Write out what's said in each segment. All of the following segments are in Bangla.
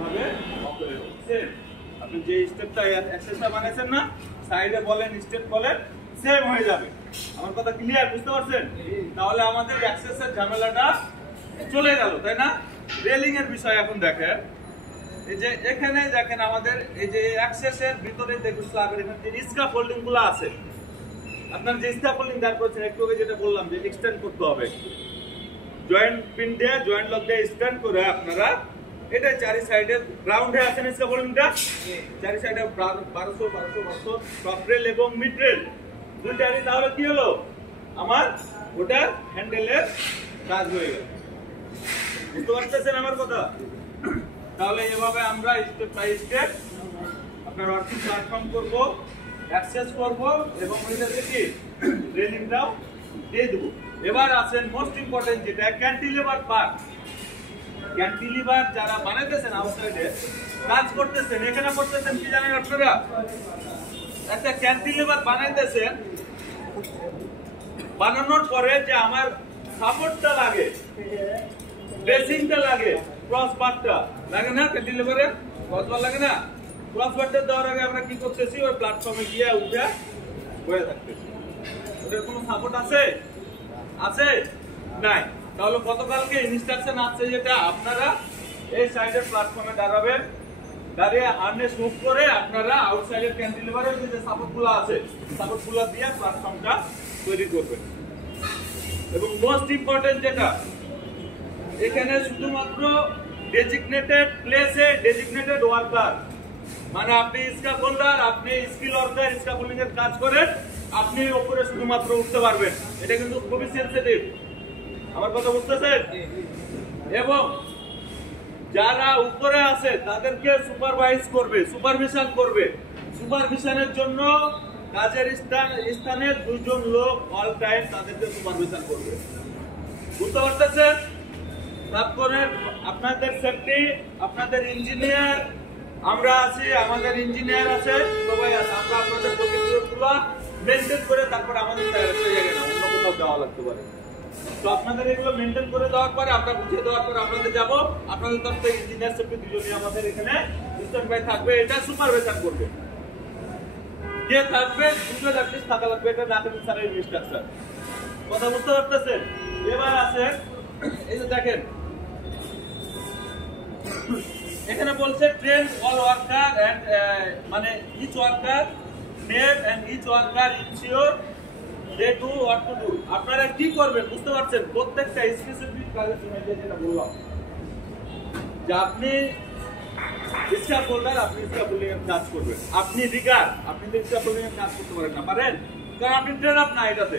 ভাবে আপনি যে স্টেপটা এক্সারসাইজটা বানাইছেন না, সাইডে বলেন স্টেপ বলেন, সেম হয়ে যাবে। আমার কথা ক্লিয়ার, বুঝতে পারছেন? তাহলে আমাদের এক্সারসাইজ ঝামেলাটা চলে গেল, তাই না? রেলিং এর বিষয় এখন দেখেন, এই যে এখানে দেখেন আমাদের এই যে এক্সারসাইজের ভিতরে দেখুন স্ল্যাবের এখানে যে স্ক্যাফোল্ডিং গুলো আছে, আপনার যে স্ক্যাফোল্ডিং দাঁড় করেছেন একটু আগে যেটা বললাম যে এক্সটেন্ড করতে হবে, জয়েন্ট পিন দিয়ে জয়েন্ট লক দিয়ে এক্সটেন্ড করে আপনারা এটা চারি সাইডে রাউন্ডে আছেন স্ক্যাফোল্ডিংটা, চারি সাইডে 1200 টপ রেল এবং মিড রেল দুইটারই, তাহলে কি হলো আমার ওটা হ্যান্ডেলের কাজ হয়ে গেল। বুঝতে পারতেছেন আমার কথা? তাহলে এভাবে আমরা স্টেপ বাই স্টেপ আপনার ওয়ার্কিং প্ল্যাটফর্ম করব, অ্যাক্সেস করব এবং ওইটাতে কি রেলিংটাও দিয়ে দেবো। এবার আছেন মোস্ট ইম্পর্টেন্ট যেটা ক্যান্টিলিভার পার্ট। ক্যান্টিলিভার যারা বানাইতেছেন আউটসাইডে কাজ করতেছেন, এখানে করতেছেন কি জানেন আপনারা? একটা ক্যান্টিলিভার বানাইতেছেন, বানানোর পরে যে আমার সাপোর্টটা লাগে, ড্রেসিংটা লাগে, ক্রস বারটা লাগে না, ক্যান্টিলিভারে ক্রস বার লাগে না? ক্রস বারটা দেওয়ার আগে আমরা কি করতেছি? ওই প্ল্যাটফর্মে গিয়ে উঠে বসে থাকতেছি। ওটার কোনো সাপোর্ট আছে? আছে? নাই। তাহলে গতকালকে ইনস্ট্রাকশন আছে যেটা আপনারা এই সাইডের প্ল্যাটফর্মে দাঁড়াবেন, দাঁড়িয়ে হার্নেস মুভ করে আপনারা আউটসাইডের ক্যান্টিলিভারের যে সাপোর্টগুলো আছে সাপোর্টগুলো দিয়ে প্ল্যাটফর্মটা তৈরি করবেন। এবং মোস্ট ইম্পর্টেন্ট যেটা এখানে শুধুমাত্র ডেজিগনেটেড প্লেসে ডেজিগনেটেড ওয়ার্কার, মানে আপনি স্ক্যাফোল্ডার, আপনি স্কিল ওয়ার্কার, স্ক্যাফোল্ডিং এর কাজ করেন, আপনি উপরে শুধুমাত্র উঠতে পারবেন। এটা কিন্তু খুবই সেনসিটিভ, আমার কথা বুঝতেছেন? এবং যারা উপরে আছে তাদেরকে সুপারভাইজ করবে, সুপারভিশন করবে। সুপারভিশনের জন্য কাজের স্থানে দুইজন লোক অল টাইম তাদেরকে সুপারভিশন করবে। বুঝতে পারতেছেন? তারপরে আপনাদের সেফটি, আপনাদের ইঞ্জিনিয়ার, আমরা আছি, আমাদের ইঞ্জিনিয়ার আছে, সবাই আছে। আমরা আপনাদের প্রসিডিউরগুলো মেনটেন করে তারপর আমাদের জায়গায় না অন্য কোথাও যাওয়া লাগতে পারে, তো আপনাদের এগুলো মেনটেন করে দেওয়ার পরে আমরা বুঝিয়ে দেওয়ার পরে আপনাদের যাব, আপনাদের তরফ থেকে ইঞ্জিনিয়ার সেফটি দুজনই আমাদের এখানে স্ট্যান্ড বাই থাকবে, এটা সুপারভিশন করবে। কে থাকবে? দুজন অ্যাটলিস্ট থাকা লাগবে, এটা নাকিব স্যারের ইনস্ট্রাকশন। কথা বুঝতে পারতেছেন? এবার আছে এই যে দেখেন এখানে বলছে ট্রেন অল ওয়ার্কার এন্ড মানে each worker name and each worker ensure they do what to do. আপনারা কি করবেন বুঝতে পারছেন? প্রত্যেকটা স্পেসিফিক কাজের জন্য যেটা বললাম যে আপনি স্ক্যাফোল্ডার, আপনি স্ক্যাফোল্ডিং এর কাজ করবেন, আপনি রিগার, আপনি তো স্ক্যাফোল্ডিং এর কাজ করতে পারেন না, পারেন? কারণ আপনি ট্রেন আপ না এটাতে।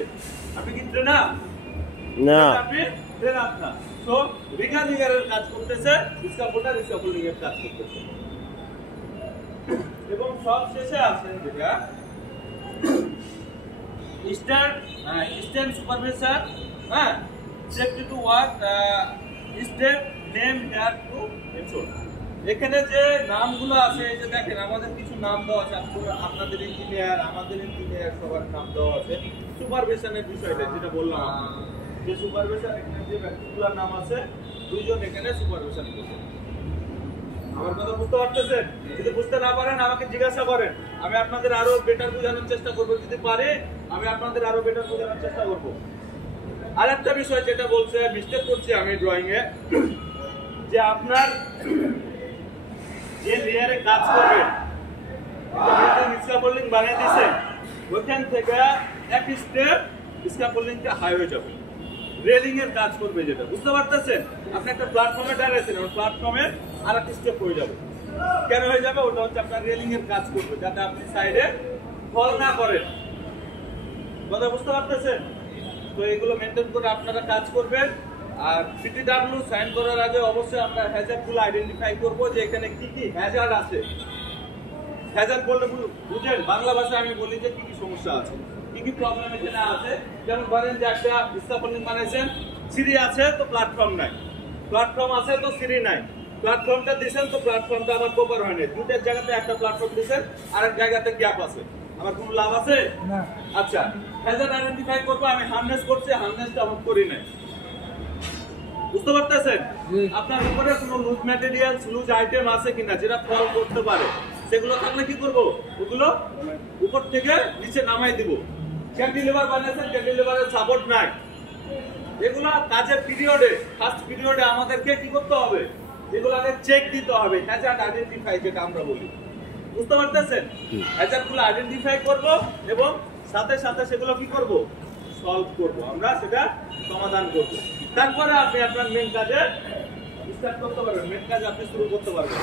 আপনি কি ট্রেন আপ? না, আপনি ট্রেন আপ না। তো রিগারের কাজ করতেছে, স্ক্যাফোল্ডার স্ক্যাফোল্ডিং এর কাজ করতেছে। এবং সব শেষে আছে যেটা স্ট্যান্ড সুপারভাইজার, হ্যাঁ, safety to work step name hair two ensure. এখানে যে নামগুলো আছে এই যে দেখেন আমাদের কিছু নাম দেওয়া আছে, আপনাদের ইঞ্জিনিয়ার, আমাদের ইঞ্জিনিয়ার, সবার নাম দেওয়া আছে। সুপারভিশনের বিষয়টা যেটা বললাম, যে সুপারভিশন এখানে যে ব্যক্তিগুলোর নাম আছে দুইজন এখানে সুপারভিশন করবে। আমার কথা বুঝতে পারতেছেন? যদি বুঝতে না পারেন আমাকে জিজ্ঞাসা করেন, আমি আপনাদের আরো বেটার বোঝানোর চেষ্টা করবো, যদি পারে আমি আপনাদের আরো বেটার বোঝানোর চেষ্টা করবো। আর একটা বিষয় যেটা বলছে, মিস্টেক করছি আমি ড্রয়িং এ, যে আপনার যে লেয়ারে কাজ করবেন স্ক্যাফোল্ডিং বানিয়ে দিয়েছে, ওইখান থেকে এক স্টেপ স্ক্যাফোল্ডিংটা হাই হয়ে যাবে, রেলিং এর কাজ করবে যেটা, বুঝতে পারতেছেন? আপনি একটা প্ল্যাটফর্মে দাঁড়িয়েছেন, ওই প্ল্যাটফর্মে আর একটা স্টেপ হয়ে যাবে। কেন হয়ে যাবে? ওটা হচ্ছে আপনার রেলিং এর কাজ করবে, যাতে আপনি সাইডে ফল না করেন। কথা বুঝতে পারতেছেন? তো এগুলো মেনটেন করে আপনারা কাজ করবেন। আর পিটিডব্লিউ সাইন করার আগে অবশ্যই আমরা হ্যাজার্ডগুলো আইডেন্টিফাই করবো যে এখানে কি কি হ্যাজার্ড আছে। হ্যাজার্ড বলতে বুঝেন, বাংলা ভাষায় আমি বলি যে কি কি সমস্যা আছে, কি কি প্রবলেম এখানে আছে। যেমন ধরেন যে একটা স্ক্যাফোল্ডিং বানাইছেন, সিঁড়ি আছে তো প্ল্যাটফর্ম নাই, প্ল্যাটফর্ম আছে তো সিঁড়ি নাই, প্ল্যাটফর্মটা দিয়েছেন তো প্ল্যাটফর্মটা আবার কভার হয়নি, দুটার জায়গাতে একটা প্ল্যাটফর্ম দিয়েছেন আর এক জায়গাতে গ্যাপ আছে, আমার কোনো লাভ আছে না। আচ্ছা, হ্যাজার্ড আইডেন্টিফাই করবো, আমি হার্নেস করছি, হার্নেসটা আমার করি নাই, বুঝতে পারতেছেন? আপনার উপরে কোনো লুজ ম্যাটেরিয়ালস, লুজ আইটেম আছে কিনা যেটা ফল করতে পারে, সেগুলো থাকলে কি করব? ওগুলো উপর থেকে নিচে নামাই দিব। ক্যান্টিলিভার বানিয়েছেন, ক্যান্টিলিভারের সাপোর্ট নাই, এগুলো কাজের পিরিয়ডে, ফার্স্ট পিরিয়ডে আমাদেরকে কি করতে হবে? এগুলোকে চেক দিতে হবে, হ্যাজার্ড আইডেন্টিফাই যেটা আমরা বলি। বুঝতে পারতেছেন? হ্যাজার্ডগুলো আইডেন্টিফাই করব এবং সাথে সাথে সেগুলো কি করব? সলভ করব, আমরা সেটা সমাধান করব। তারপরে আপনি আপনার মেন কাজে স্টার্ট করতে পারবেন, মেন কাজ আপনি শুরু করতে পারবেন।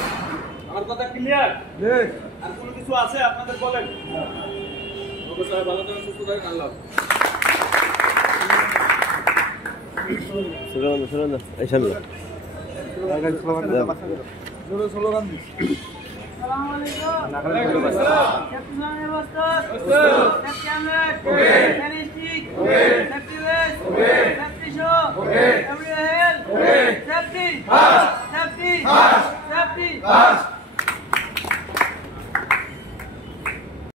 আমার কথা ক্লিয়ার? আর কোনো কিছু আছে আপনাদের বলেন? ওকে স্যার, ভালো থাকেন, সুস্থ থাকেন, আল্লাহ হাফেজ। Suruh এই সামনে স্লোগান দিস। আসসালামু আলাইকুম। সেফটি জোনের ওস্তাদ, safety omelette, statistic, safety West, safety show, every health, safety, safety, safety.